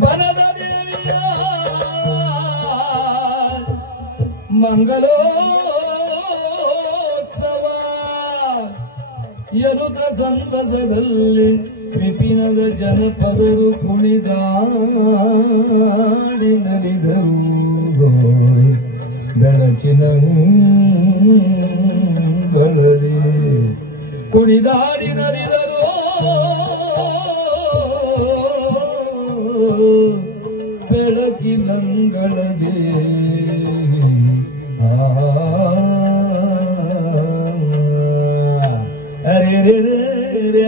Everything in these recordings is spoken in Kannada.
ಬನದ ದೇವಿಯ ಮಂಗಲೋತ್ಸವ ಎನ್ನುತ್ತ ಸಂತಸದಲ್ಲಿ ವಿಪಿನದ ಜನಪದರು ಕುಣಿದಾಡಿ ನಲಿದರು ಬೆಳಕಿನ ಬಳದಿ ಕುಣಿದಾಡಿ ನಲಿದರು ಬೆಳಕಿನಂಗಳದೆ ಅರೆ ರೇ ರೇ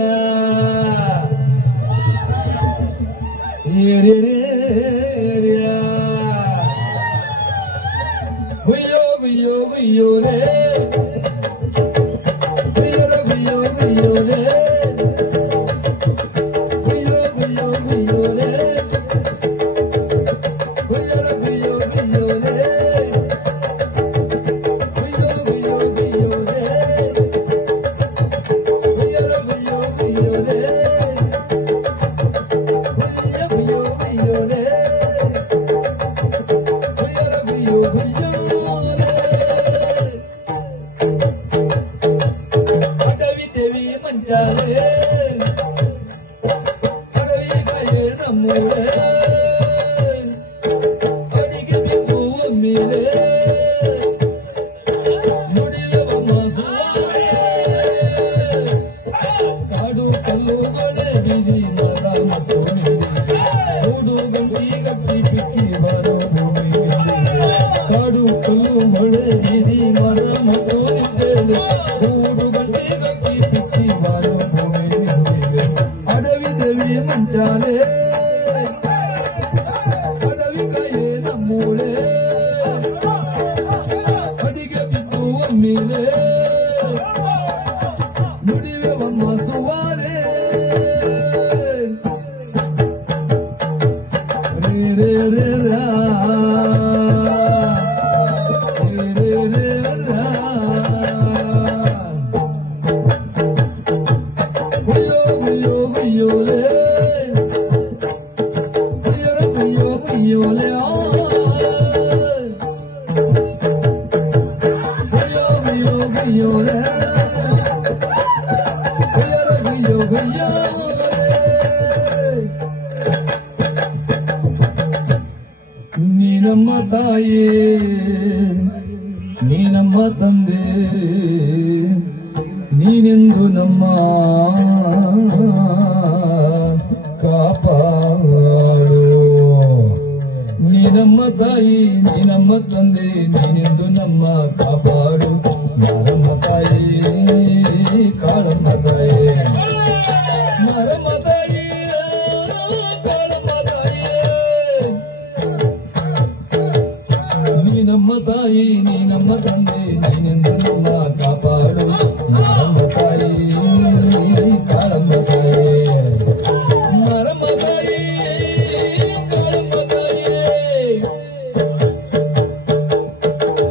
ಗುಯ್ಯೋ ಗುಯ್ಯೋ ಗುಯ್ಯೋ ರೇ ಗುಯ್ಯೋ ಗುಯ್ಯೋ ಗುಯ್ಯೋ ರೇ ಗುಯ್ಯೋ ಗುಯ್ಯೋ ಗುಯ್ಯೋ ರೇ ಗುಯ್ಯೋ ಗುಯ್ಯೋ ಗುಯ್ಯೋ ರೇ ಗುಯ್ಯೋ ಗುಯ್ಯೋ ಗುಯ್ಯೋ ರೇ ಗುಯ್ಯೋ ಗುಯ್ಯೋ ಗುಯ್ಯೋ ರೇ ಅಡಿಗೆ ಬಿಂಬು ಮೇಲೆ ಕಾಡು ಕಲ್ಲುಗಳೇ ಬೀದಿ ಮರ ಮತ್ತು ಮೂಡು ಗಂಟಿ ಗಟ್ಟಿ ಪಿಕ್ಕಿ ಬರೋ ಕಾಡು ಕಲ್ಲುಗಳೇ ಬೀದಿ ಮರ ಮತ್ತು ನಿಂತೇಳು ಮೂಡು ಗಂಟಿ ಗಟ್ಟಿ ಪಿಕ್ಕಿ ಬರೋ ಅಡವಿ ದೇವಿ ಮಂಚಾಲೆ ಅಡವಿ ಕಾಯೇ ನಮ್ಮೂಳೆ ಅಡಿಗೆ ಬಿದ್ದು ಒಮ್ಮೆಲೆ ನುಡಿವೆವಮ್ಮ ಸುವಾರೆ ರೇ ರೇ ರೇ ರಾ ರೇ ರೇ ರೇ ರಾ ಗುಯ್ಯೋ ಗುಯ್ಯೋ ಗುಯ್ಯೋ ಲೇ ಗುಯ್ಯೋ ಗುಯ್ಯೋ ಗುಯ್ಯೋ ಲೇ ಗುಯ್ಯೋ ಗುಯ್ಯೋ ಗುಯ್ಯೋ ಲೇ ಗುಯ್ಯೋ ಗುಯ್ಯೋ ನೀ ನಮ್ಮ ತಾಯಿ ನೀ ನಮ್ಮ ತಂದೆ ನೀನೆಂದು ನಮ್ಮ ಕಾಪಾಡು ನೀ ನಮ್ಮ ತಾಯಿ ನೀ ನಮ್ಮ ತಂದೆ ನೀನೆಂದು ನಮ್ಮ ಕಾಪಾಡು ಮಾರಮ್ಮ ತಾಯಿ ಕಾಳಮ್ಮ ತಾಯಿ ಮಾರಮ್ಮ ತಾಯಿ ಕಾಳಮ್ಮ ತಾಯಿ ನೀ ನಮ್ಮ ತಾಯಿ ನೀ ನಮ್ಮ ತಂದೆ ನೀನೆಂದು ನಮ್ಮ ಕಾಪಾಡು ಮಾರಮ್ಮ ತಾಯಿ ಕಾಳಮ್ಮ ತಾಯಿ ಮಾರಮ್ಮ ತಾಯಿ ಕಾಳಮ್ಮ ತಾಯಿ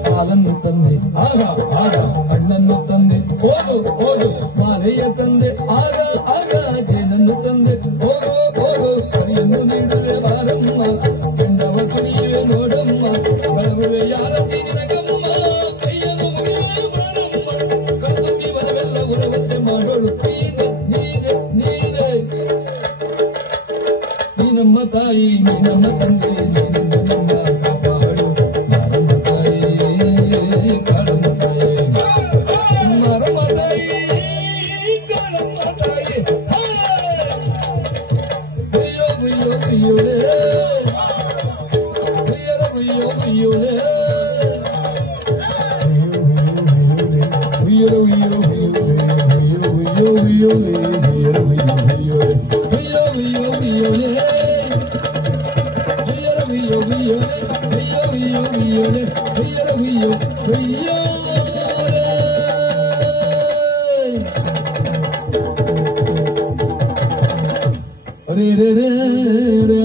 ಹಾಲನ್ನು ತಂದೆ ಆಗ ಆಗ ಹಣ್ಣನ್ನು ತಂದೆ ಹೋಗು ಹೋಗು ಮಾಲೆಯ ತಂದೆ ಆಗ ಆಗ ಜೇನನ್ನು ತಂದೆ ಹೋಗೋ ಹೋಗೋ ಕರಿಯನ್ನು ನೀಡುವೆ ಬಾರಮ್ಮ ಗಂಡವ ಕುಣಿಯುವೆ ನೋಡಮ್ಮ ಬೆಳಗುವೆ ಯಾರ ನಿನಗಮ್ಮ ಕೈಯನ್ನು ಮುಗಿಯುವೆ ಬಾರಮ್ಮ ಕಣ್ತುಂಬಿ ಬರವೆಲ್ಲ ಗುಣವತ್ತೆ ಮಾಡೋಳು ನೀನೆ ನೀನೆ ನೀನೆ ನೀ ನಮ್ಮ ತಾಯಿ ನೀ ನಮ್ಮ ತಂದೆ ನೀನೆಂದು ನಮ್ಮ ಕಾಪಾಡು ಮಾರಮ್ಮ ತಾಯಿ ಕಾಳಮ್ಮ ತಾಯಿ ಮಾರಮ್ಮ ತಾಯಿ ಕಾಳಮ್ಮ ತಾಯಿ ಗುಯ್ಯೋ ಗುಯ್ಯೋ ಗುಯ್ಯೋ ಲೇ ಗುಯ್ಯೋ ಗುಯ್ಯೋ ಗುಯ್ಯೋ ಲೇ ಗುಯ್ಯೋ ಗುಯ್ಯೋ ಗುಯ್ಯೋ ಗುಯ್ಯೋ ಗುಯ್ಯೋ ಲೇ ಗುಯ್ಯೋ ಗುಯ್ಯೋ ಗುಯ್ಯೋ ಗುಯ್ಯೋ ಗುಯ್ಯೋ ಗುಯ್ಯೋ ಲೇ ಗುಯ್ಯೋ ಗುಯ್ಯೋ ಗುಯ್ಯೋ ಲೇ ಗುಯ್ಯೋ ಗುಯ್ಯೋ ಗುಯ್ಯೋ ಲೇ ಗುಯ್ಯೋ ಗುಯ್ಯೋ ಗುಯ್ಯೋ ಲೇ ರೇ ರೇ ರೇ ರೇ